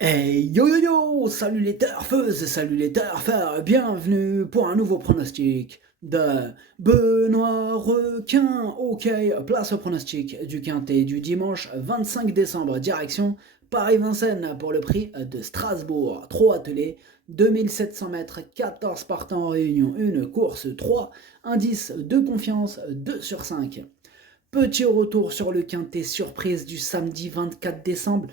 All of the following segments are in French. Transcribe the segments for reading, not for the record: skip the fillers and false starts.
Hey yo yo yo, salut les turfeuses, salut les turfeurs, bienvenue pour un nouveau pronostic de Benoît Requin. Ok, place au pronostic du Quintet du dimanche 25 décembre, direction Paris-Vincennes pour le prix de Strasbourg. 3 attelés, 2700 mètres, 14 partants en réunion, une course 3, indice de confiance 2 sur 5. Petit retour sur le quintet surprise du samedi 24 décembre.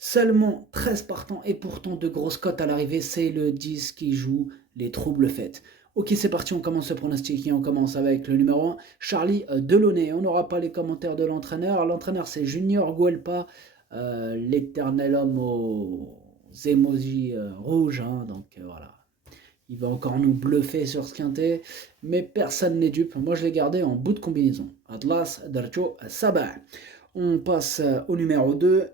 Seulement 13 partants et pourtant de grosses cotes à l'arrivée. C'est le 10 qui joue les troubles fêtes. Ok, c'est parti, on commence ce pronostic et on commence avec le numéro 1, Charlie Delaunay. On n'aura pas les commentaires de l'entraîneur. L'entraîneur, c'est Junior Guelpa, l'éternel homme aux émojis rouges. Donc voilà. Il va encore nous bluffer sur ce quintet, mais personne n'est dupe. Moi, je l'ai gardé en bout de combinaison. Atlas, Darcho, Sabah. On passe au numéro 2,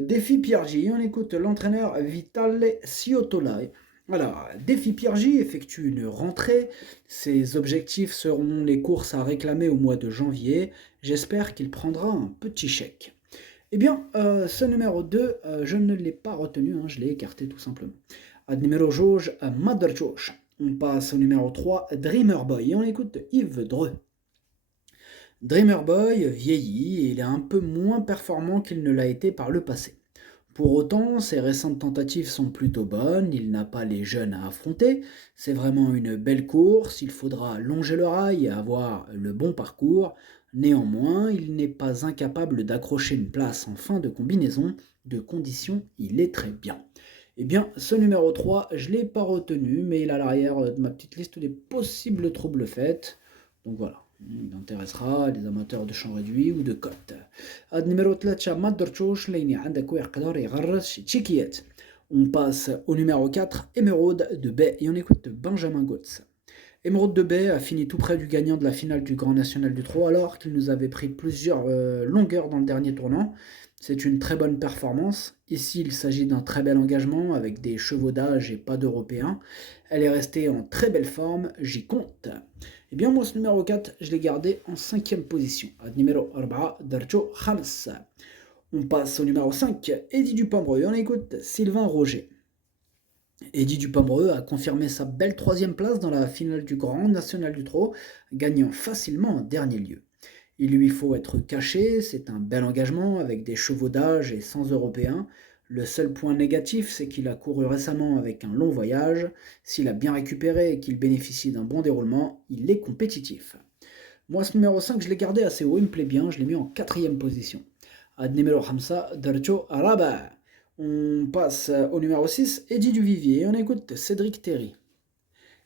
Défi Pierre J. On écoute l'entraîneur Vitale Siotolai. Alors, Défi Pierre J effectue une rentrée. Ses objectifs seront les courses à réclamer au mois de janvier. J'espère qu'il prendra un petit chèque. Eh bien, ce numéro 2, je ne l'ai pas retenu, je l'ai écarté tout simplement. Ad numéro Jauge, Mother Jauge. On passe au numéro 3, Dreamer Boy, et on écoute Yves Dreux. Dreamer Boy vieillit et il est un peu moins performant qu'il ne l'a été par le passé. Pour autant, ses récentes tentatives sont plutôt bonnes, il n'a pas les jeunes à affronter, c'est vraiment une belle course, il faudra longer le rail et avoir le bon parcours. Néanmoins, il n'est pas incapable d'accrocher une place en fin de combinaison, de conditions, il est très bien. Eh bien, ce numéro 3, je ne l'ai pas retenu, mais il est à l'arrière de ma petite liste des possibles troubles faits. Donc voilà, il intéressera les amateurs de champ réduit ou de cote. Numéro 3, Madderchosh, Leini عندك ويقدر يغرس تشيكيات. On passe au numéro 4, Émeraude de Bay, et on écoute Benjamin Gotz. Émeraude de Bay a fini tout près du gagnant de la finale du Grand National du Trot alors qu'il nous avait pris plusieurs longueurs dans le dernier tournant. C'est une très bonne performance. Ici, il s'agit d'un très bel engagement avec des chevaux d'âge et pas d'Européens. Elle est restée en très belle forme, j'y compte. Eh bien, moi, ce numéro 4, je l'ai gardé en 5e position. Ad numéro 4, Darjo Hams. On passe au numéro 5, Eddie Dupambreux. On écoute Sylvain Roger. Eddie Dupambreux a confirmé sa belle 3e place dans la finale du Grand National du Trot, gagnant facilement en dernier lieu. Il lui faut être caché, c'est un bel engagement avec des chevaux d'âge et sans Européens. Le seul point négatif, c'est qu'il a couru récemment avec un long voyage. S'il a bien récupéré et qu'il bénéficie d'un bon déroulement, il est compétitif. Moi, ce numéro 5, je l'ai gardé assez haut, il me plaît bien, je l'ai mis en 4e position. Ad numéro 5, Darjo Araba. On passe au numéro 6, Eddie Duvivier, on écoute Cédric Terry.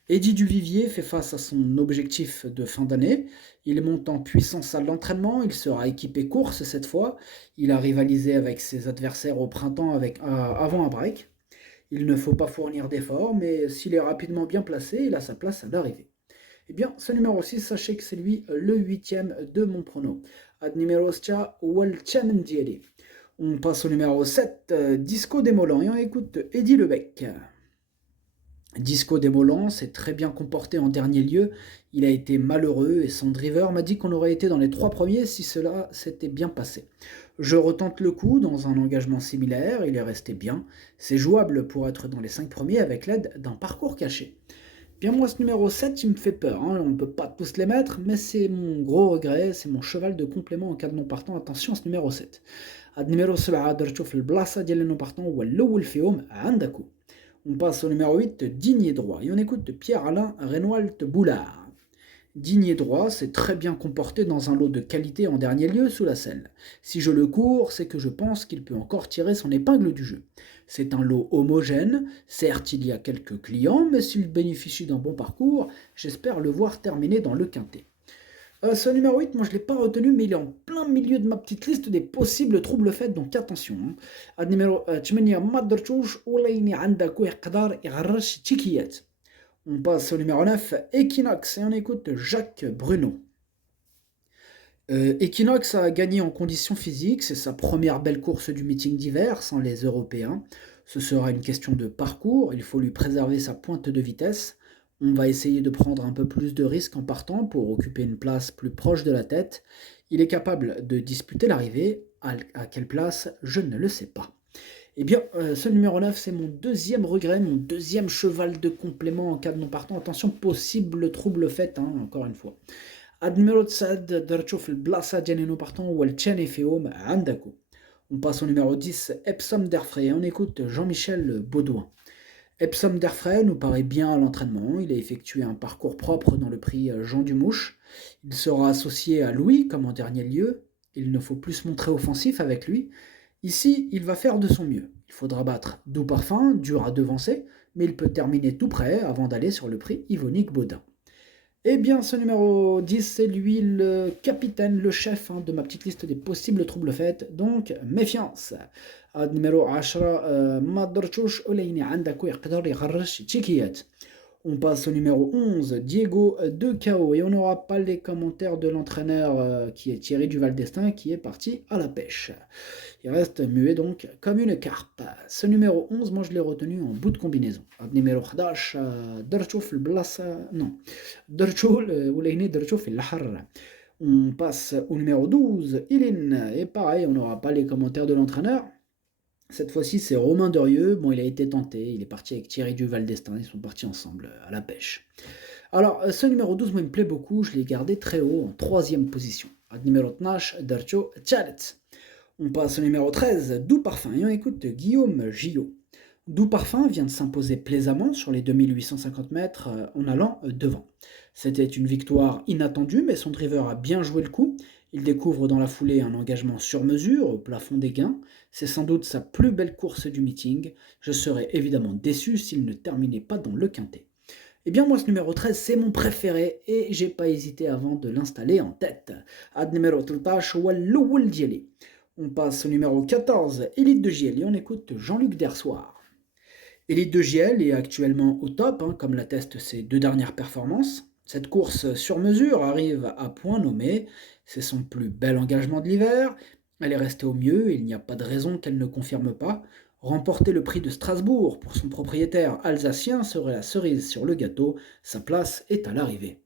Eddie Duvivier fait face à son objectif de fin d'année. Il monte en puissance à l'entraînement, il sera équipé course cette fois. Il a rivalisé avec ses adversaires au printemps avant un break. Il ne faut pas fournir d'efforts, mais s'il est rapidement bien placé, il a sa place à l'arrivée. Eh bien, ce numéro 6, sachez que c'est lui le 8e de mon prono. Ad numéro 7, Walchamdieli. On passe au numéro 7, Disco Démolant, et on écoute Eddie Lebec. Disco Démolant s'est très bien comporté en dernier lieu, il a été malheureux et son driver m'a dit qu'on aurait été dans les 3 premiers si cela s'était bien passé. Je retente le coup dans un engagement similaire, il est resté bien, c'est jouable pour être dans les 5 premiers avec l'aide d'un parcours caché. Bien moi ce numéro 7 il me fait peur, on ne peut pas tous les mettre, mais c'est mon gros regret, c'est mon cheval de complément en cas de non partant, attention à ce numéro 7. هاد numéro 7 درتو في البلاصة ديال les non partants هو الأول فيهم عندكم. On passe au numéro 8, Digne et droit, et on écoute Pierre-Alain Renoald Boulard. Digne et droit s'est très bien comporté dans un lot de qualité en dernier lieu sous la selle. Si je le cours, c'est que je pense qu'il peut encore tirer son épingle du jeu. C'est un lot homogène, certes il y a quelques clients, mais s'il bénéficie d'un bon parcours, j'espère le voir terminer dans le quintet. Ce numéro 8, moi je ne l'ai pas retenu, mais il est en plein milieu de ma petite liste des possibles troubles faits, donc attention. Ad numéro 8, ما درتوش وليني عندك ويقدر يغرش تيكيات. On passe au numéro 9, Equinox, et on écoute Jacques Bruno. Equinox a gagné en conditions physiques, c'est sa première belle course du meeting d'hiver sans les Européens. Ce sera une question de parcours, il faut lui préserver sa pointe de vitesse. On va essayer de prendre un peu plus de risques en partant pour occuper une place plus proche de la tête. Il est capable de disputer l'arrivée, à quelle place, je ne le sais pas. Eh bien, ce numéro 9, c'est mon deuxième regret, mon deuxième cheval de complément en cas de non partant. Attention, possible trouble fait, hein, encore une fois. النمرة 9 درتو في البلاصة ديال نو بارتون هو الثاني فيهم عندكم. On passe au numéro 10, Epsom d'Airfray. On écoute Jean-Michel Baudouin. Epsom d'Airfray nous paraît bien à l'entraînement. Il a effectué un parcours propre dans le prix Jean Dumouche. Il sera associé à Louis comme en dernier lieu. Il ne faut plus se montrer offensif avec lui. Ici, il va faire de son mieux. Il faudra battre Doux Parfum, dur à devancer, mais il peut terminer tout près avant d'aller sur le prix Yvonique Baudin. Eh bien, ce numéro 10, c'est lui le capitaine, le chef de ma petite liste des possibles troubles faits, donc méfiance. Numéro 10, ما درتوش وليني عندك ويقدر يغرش تشيكيات. On passe au numéro 11, Diego de Cao, et on n'aura pas les commentaires de l'entraîneur qui est Thierry Duval d'Estaing, qui est parti à la pêche. Il reste muet donc comme une carpe. Ce numéro 11, moi je l'ai retenu en bout de combinaison. Numéro 11, درتو في البلاصة non. درتو وليني درتو في الحر. On passe au numéro 12, Iline, et pareil, on n'aura pas les commentaires de l'entraîneur. Cette fois-ci, c'est Romain Derieux. Bon, il a été tenté. Il est parti avec Thierry Duval d'Estaing. Ils sont partis ensemble à la pêche. Alors, ce numéro 12, moi, il me plaît beaucoup. Je l'ai gardé très haut, en troisième position. Numéro 12, Darcho Chalet. On passe au numéro 13, Doux Parfum. Et on écoute Guillaume Gillot. Doux Parfum vient de s'imposer plaisamment sur les 2850 mètres en allant devant. C'était une victoire inattendue, mais son driver a bien joué le coup. Il découvre dans la foulée un engagement sur mesure au plafond des gains. C'est sans doute sa plus belle course du meeting. Je serais évidemment déçu s'il ne terminait pas dans le quintet. Eh bien moi ce numéro 13 c'est mon préféré et j'ai pas hésité avant de l'installer en tête. Ad numéro 13 هو الأول ديالي. On passe au numéro 14, Élite de JL, et on écoute Jean-Luc Dersoir. Élite de JL est actuellement au top, comme l'attestent ses deux dernières performances. Cette course sur mesure arrive à point nommé, c'est son plus bel engagement de l'hiver, elle est restée au mieux et il n'y a pas de raison qu'elle ne confirme pas. Remporter le prix de Strasbourg pour son propriétaire alsacien serait la cerise sur le gâteau, sa place est à l'arrivée.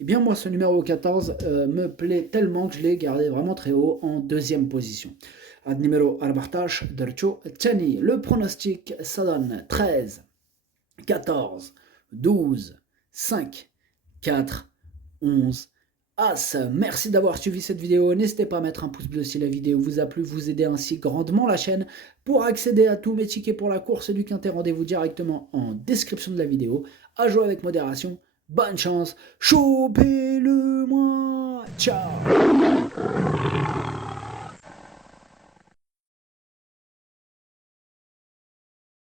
Eh bien moi ce numéro 14 me plaît tellement que je l'ai gardé vraiment très haut en deuxième position. Ad numéro 14 درتو الثاني. Le pronostic ça donne 13, 14, 12, 5, 4, 11, As. Merci d'avoir suivi cette vidéo. N'hésitez pas à mettre un pouce bleu si la vidéo vous a plu, vous aidez ainsi grandement la chaîne. Pour accéder à tous mes tickets pour la course du Quintet, rendez-vous directement en description de la vidéo. À jouer avec modération. Bonne chance, chopez-le moi. Ciao.